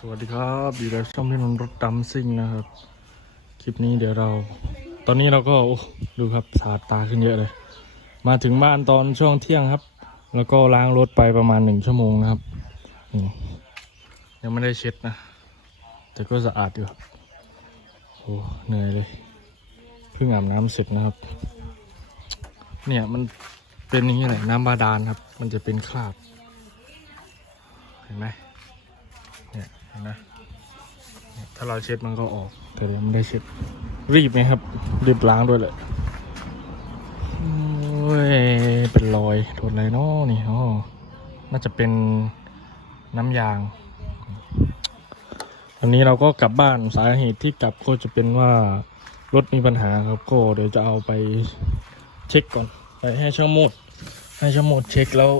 สวัสดีครับอยู่กับช่องที่นนรถดำซิ่งนะครับ คลิปนี้เดี๋ยวเรา ตอนนี้เราก็โอ้ดูครับสาดตาขึ้นเยอะเลย มาถึงบ้านตอนช่วงเที่ยงครับ แล้วก็ล้างรถไปประมาณหนึ่งชั่วโมงนะครับยังไม่ได้เช็ดนะ แต่ก็สะอาดอยู่ครับโอ้เหนื่อยเลยเพิ่งอาบน้ำเสร็จนะครับ เนี่ยมันเป็นอย่างนี้แหละน้ำบาดาลครับ มันจะเป็นคราบ เห็นไหม เห็นไหมถ้าเราเช็ดมันก็ออก แต่เราไม่ได้เช็ด รีบไหมครับ รีบล้างด้วยแหละโอ้ยเป็นรอยโดนอะไรเนาะนี่อ๋อน่าจะเป็นน้ำยาง วันนี้เราก็กลับบ้านสาเหตุที่กลับก็จะเป็นว่ารถมีปัญหาครับก็เดี๋ยวจะเอาไปเช็คก่อน ไปให้ช่างโมด ให้ช่างโมดเช็คแล้ว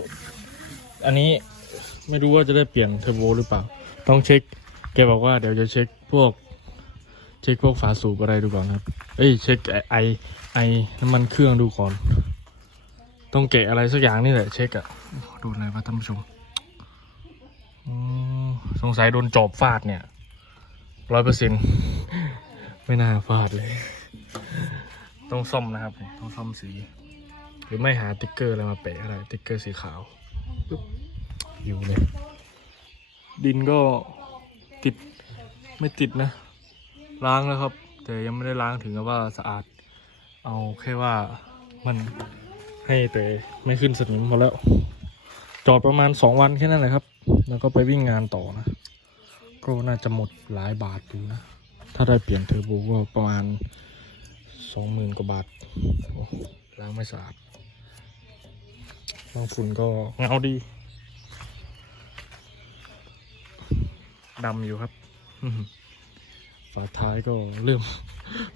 อันนี้ไม่รู้ว่าจะได้เปลี่ยนเทอร์โบหรือเปล่า ต้องเช็ค แกบอกว่าเดี๋ยวจะเช็คพวก เช็คพวกฝาสูบอะไรดูก่อนครับ เอ้ย เช็คไอไอน้ำมันเครื่องดูก่อน ต้องแกะอะไรสักอย่างนี่แหละเช็คอะโดนอะไรวะท่านผู้ชมอืมสงสัยโดนจอบฟาดเนี่ยร้อยเปอร์เซ็นต์ไม่น่าฟาดเลย ต้องซ่อมนะครับ ต้องซ่อมสี หรือไม่หาติ๊กเกอร์อะไรมาแปะอะไรติ๊กเกอร์สีขาวอยู่เลย ดินก็ติดไม่ติดนะ ล้างแล้วครับ แต่ยังไม่ได้ล้างถึงกับว่าสะอาด เอาแค่ว่ามันให้แต่ไม่ขึ้นสนิมพอแล้ว จอดประมาณสองวันแค่นั้นแหละครับ แล้วก็ไปวิ่งงานต่อนะก็น่าจะหมดหลายบาทอยู่นะ ถ้าได้เปลี่ยนเทอร์โบก็ประมาณสองหมื่นกว่าบาทล้างไม่สะอาดบางฝุ่นก็เงาดี ดำอยู่ครับฝาท้ายก็เริ่ม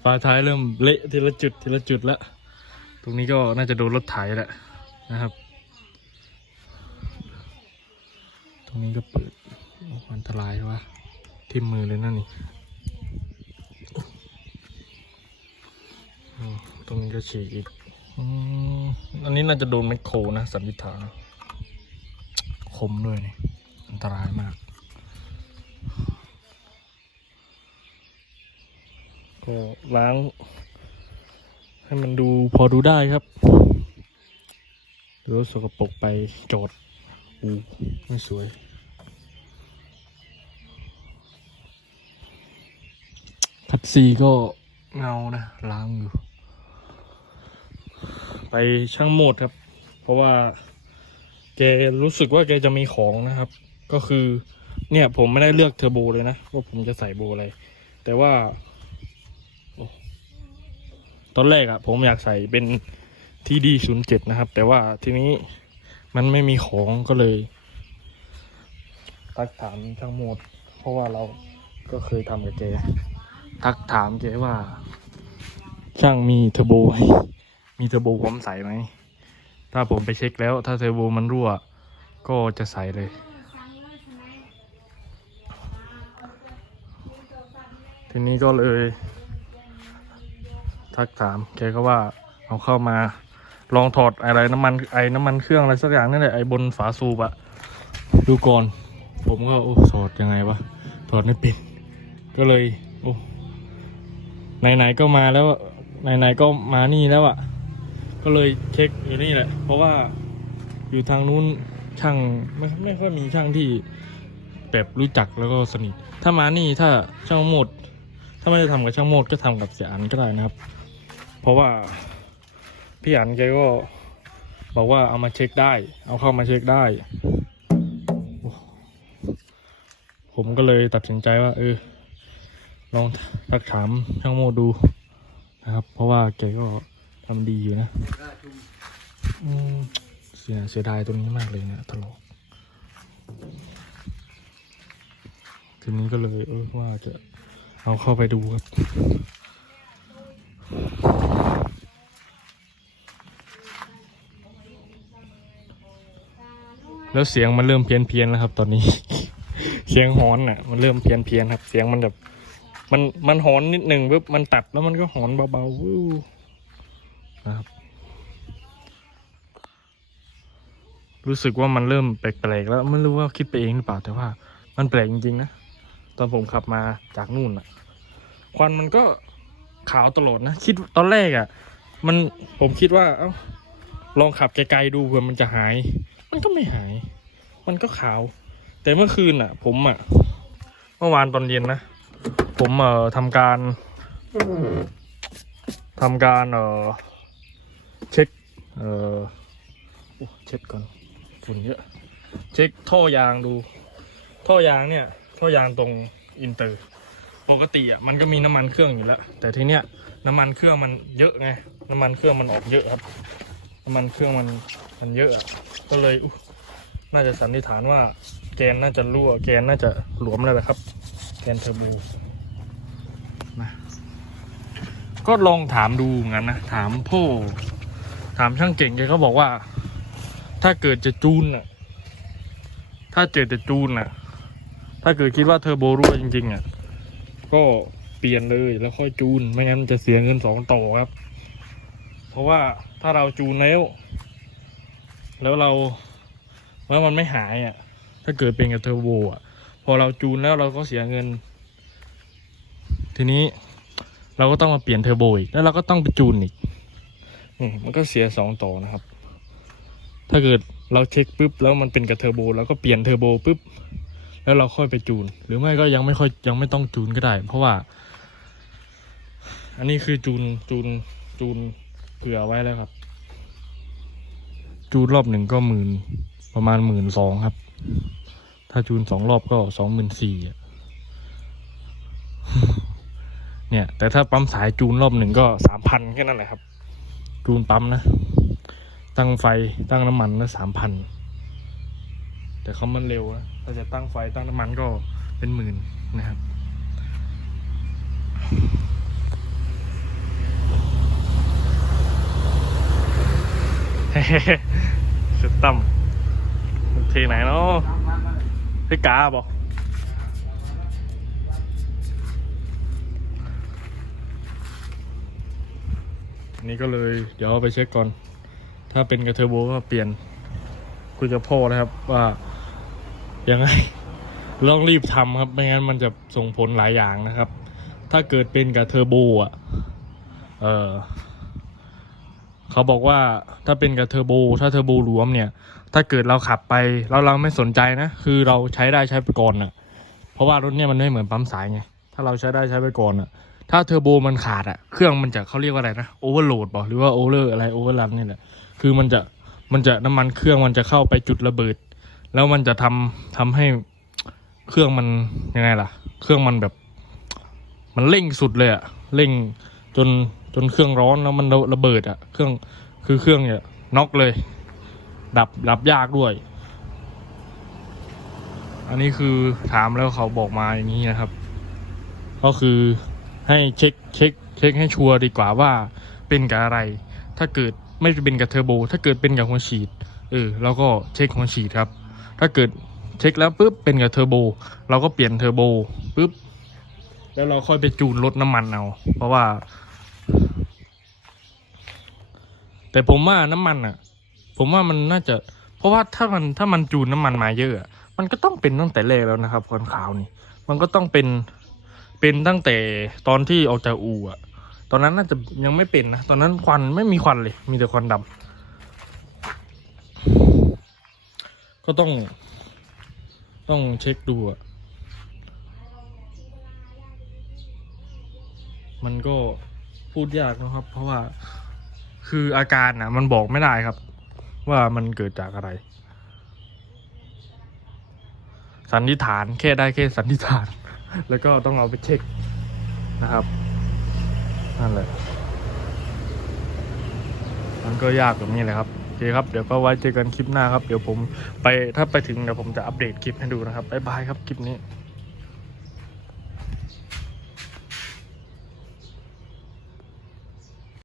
ฝาท้ายเริ่มเละทีละจุดทีละจุดแล้วตรงนี้ก็น่าจะโดนรถไถแหละนะครับ ตรงนี้ก็เปิดอันตรายวะทิ่มมือเลยนั่นนี่ตรงนี้ก็ฉีกอีกอันนี้น่าจะโดนแมคโครนะสันนิษฐานคมด้วยนี่อันตรายมาก ก็ล้าง ให้มันดูพอดูได้ครับหรือว่าสกปรกไปโจดอูไม่สวย คัดซีก็เงานะ ล้างอยู่ ไปช่างโหมดครับ เพราะว่าแกรู้สึกว่าแกจะมีของนะครับ ก็คือเนี่ยผมไม่ได้เลือกเทอร์โบเลยนะ ว่าผมจะใส่โบอะไร แต่ว่า ตอนแรกอะผมอยากใส่เป็นที่ดีศูนย์เจ็ดนะครับ แต่ว่าทีนี้มันไม่มีของก็เลย ทักถามช่างโหมด เพราะว่าเราก็เคยทำกับแกทักถามแกว่า ช่างมีเทอร์โบไหมมีเทอร์โบพร้อมใส่ไหม ถ้าผมไปเช็คแล้ว ถ้าเทอร์โบมันรั่ว ก็จะใส่เลย ทีนี้ก็เลย ทักถามแกก็ว่าเอาเข้ามาลองถอดอะไรน้ำมันไอ้น้ำมันเครื่องอะไรสักอย่างนั่แหละไอ้บนฝาสูบอะดูก่อน ผมก็โอ้ถอดยังไงวะถอดไม่เป็นก็เลยโอ้ไหนๆก็มาแล้วไหนๆก็มานี่แล้วอะก็เลยเช็คอยู่นี่แหละ เพราะว่าอยู่ทางนู้นช่างไม่ไม่ค่อยมีช่างที่แบบรู้จักแล้วก็สนิท ถ้ามานี่ถ้าช่างโหมด ถ้าไม่ได้ทำกับช่างโมดก็ทำกับเสียอันก็ได้นะครับ เพราะว่าพี่อันแกก็บอกว่าเอามาเช็คได้ เอาเข้ามาเช็คได้ ผมก็เลยตัดสินใจว่าเออลองทักถามช่างโมดูนะครับ เพราะว่าแกก็ทำดีอยู่นะเสียเสียดายตรงนี้มากเลยเนะถลอกทีนี้ก็เลยเออว่าจะเอาเข้าไปดูครับ แล้วเสียงมันเริ่มเพี้ยนเพียนแล้วครับ ตอนนี้ เสียงหอนอะ มันเริ่มเพี้ยนเพียนครับ เสียงมันแบบ มันมันหอนนิดหนึ่งปุ๊บมันตัดแล้วมันก็หอนเบาๆวู้นะครับ รู้สึกว่ามันเริ่มแปลกๆแล้วไม่รู้ว่าคิดไปเองหรือเปล่าแต่ว่า มันแปลกจริงๆนะตอนผมขับมาจากนู่นอะ ควันมันก็ขาวตลอดนะคิดตอนแรกอะ มันผมคิดว่า เอ้าลองขับไกลๆดูเผื่อมันจะหาย มันก็ไม่หาย มันก็ขาว แต่เมื่อคืนอะ ผมอะ เมื่อวานตอนเย็นนะ ผมเอ่อทำการทำการเอ่อเช็คเอ่อเช็ดก่อนฝุ่นเยอะ เช็คท่อยางดู ท่อยางเนี่ย ท่อยางตรงอินเตอร์ ปกติอะมันก็มีน้ำมันเครื่องอยู่แล้ว แต่ทีเนี้ยน้ำมันเครื่องมันเยอะไง น้ำมันเครื่องมันออกเยอะครับำมันเครื่องมันมันเยอะก็เลยน่าจะสันนิษฐานว่าแกนน่าจะรั่ว แกนน่าจะหลวมแล้วนะครับ แกนเทอร์โบนะก็ลองถามดูงั้นนะ ถามพ่อถามช่างเก่งแกก็บอกว่า ถ้าเกิดจะจูนอะ ถ้าเกิดจะจูนอะ ถ้าเกิดคิดว่าเทอร์โบรั่วจริงๆอะก็เปลี่ยนเลยแล้วค่อยจูน ไม่งั้นมันจะเสียเงินสองต่อครับ เพราะว่า ถ้าเราจูนแล้ว แล้วเราแล้วมันไม่หายอะ ถ้าเกิดเป็นกับเทอร์โบอะ พอเราจูนแล้วเราก็เสียเงิน ทีนี้เราก็ต้องมาเปลี่ยนเทอร์โบอีก แล้วเราก็ต้องไปจูนอีก นี่มันก็เสียสองต่อนะครับ ถ้าเกิดเราเช็คปุ๊บแล้วมันเป็นกับเทอร์โบเราก็เปลี่ยนเทอร์โบปุ๊บแล้วเราค่อยไปจูน หรือไม่ก็ยังไม่ค่อยยังไม่ต้องจูนก็ได้ เพราะว่า อันนี้คือจูนจูนจูน เผื่อไว้แล้วครับ จูนรอบหนึ่งก็หมื่นประมาณหมื่นสองครับ ถ้าจูนสองรอบก็สองหมื่นสี่เนี่ย แต่ถ้าปั๊มสายจูนรอบหนึ่งก็สามพันแค่นั้นแหละครับ จูนปั๊มนะ ตั้งไฟตั้งน้ำมันนะสามพันแต่เขามันเร็วนะถ้าจะตั้งไฟตั้งน้ำมันก็เป็นหมื่นนะครับ สุดต่ำเทไหนเนาะให้กาบอกนนี้ก็เลยเดี๋ยวไปเช็คก่อน ถ้าเป็นกับเทอร์โบก็เปลี่ยน คุยกับพ่อนะครับว่ายังไงต้องรีบทำครับ ไม่งั้นมันจะส่งผลหลายอย่างนะครับ ถ้าเกิดเป็นกับเทอร์โบอะ เออ เขาบอกว่าถ้าเป็นกับเทอร์โบถ้าเทอร์โบรวมเนี่ย ถ้าเกิดเราขับไปแล้วเราไม่สนใจนะ คือเราใช้ได้ใช้ไปก่อนน่ะเพราะว่ารถเนี่ยมันไม่เหมือนปั๊มสายไง ถ้าเราใช้ได้ใช้ไปก่อนน่ะถ้าเทอร์โบมันขาดอะเครื่องมันจะเขาเรียกว่าอะไรนะโอเวอร์โหลดบอกหรือว่าโอเวอร์อะไรโอเวอร์รันนี่แหละคือมันจะมันจะน้ำมันเครื่องมันจะเข้าไปจุดระเบิด แล้วมันจะทำทำให้เครื่องมันยังไงล่ะ เครื่องมันแบบ มันเร่งสุดเลยอะเร่งจน จนเครื่องร้อนแล้วมันระเบิดอะเครื่องคือเครื่องเนี่ยน็อกเลย ดับดับยากด้วย อันนี้คือถามแล้วเขาบอกมาอย่างนี้นะครับ ก็คือให้เช็คเช็คเช็คให้ชัวร์ดีกว่าว่าเป็นกับอะไร ถ้าเกิดไม่เป็นกับเทอร์โบ ถ้าเกิดเป็นกับหัวฉีดเออเราก็เช็คหัวฉีดครับ ถ้าเกิดเช็คแล้วปุ๊บเป็นกับเทอร์โบ เราก็เปลี่ยนเทอร์โบปุ๊บแล้วเราค่อยไปจูนลดน้ำมันเอา เพราะว่า แต่ผมว่าน้ำมันอะ ผมว่ามันน่าจะ เพราะว่าถ้ามันถ้ามันจูนน้ำมันมาเยอะอะมันก็ต้องเป็นตั้งแต่แรกแล้วนะครับควันขาวนี่ มันก็ต้องเป็นเป็นตั้งแต่ตอนที่ออกจากอู่อะ ตอนนั้นน่าจะยังไม่เป็นนะตอนนั้นควันไม่มีควันเลย มีแต่ควันดำก็ต้อง ต้องเช็คดูอะมันก็ พูดยากนะครับ เพราะว่าคืออาการนะมันบอกไม่ได้ครับ ว่ามันเกิดจากอะไร สันนิษฐานแค่ได้แค่สันนิษฐาน แล้วก็ต้องเอาไปเช็คนะครับนั่นแหละมันก็ยากแบบนี้แหละครับโอเคครับเดี๋ยวก็ไว้เจอกันคลิปหน้าครับ เดี๋ยวผมไปถ้าไปถึงเดี๋ยวผมจะอัปเดตคลิปให้ดูนะครับบ๊ายบายครับคลิปนี้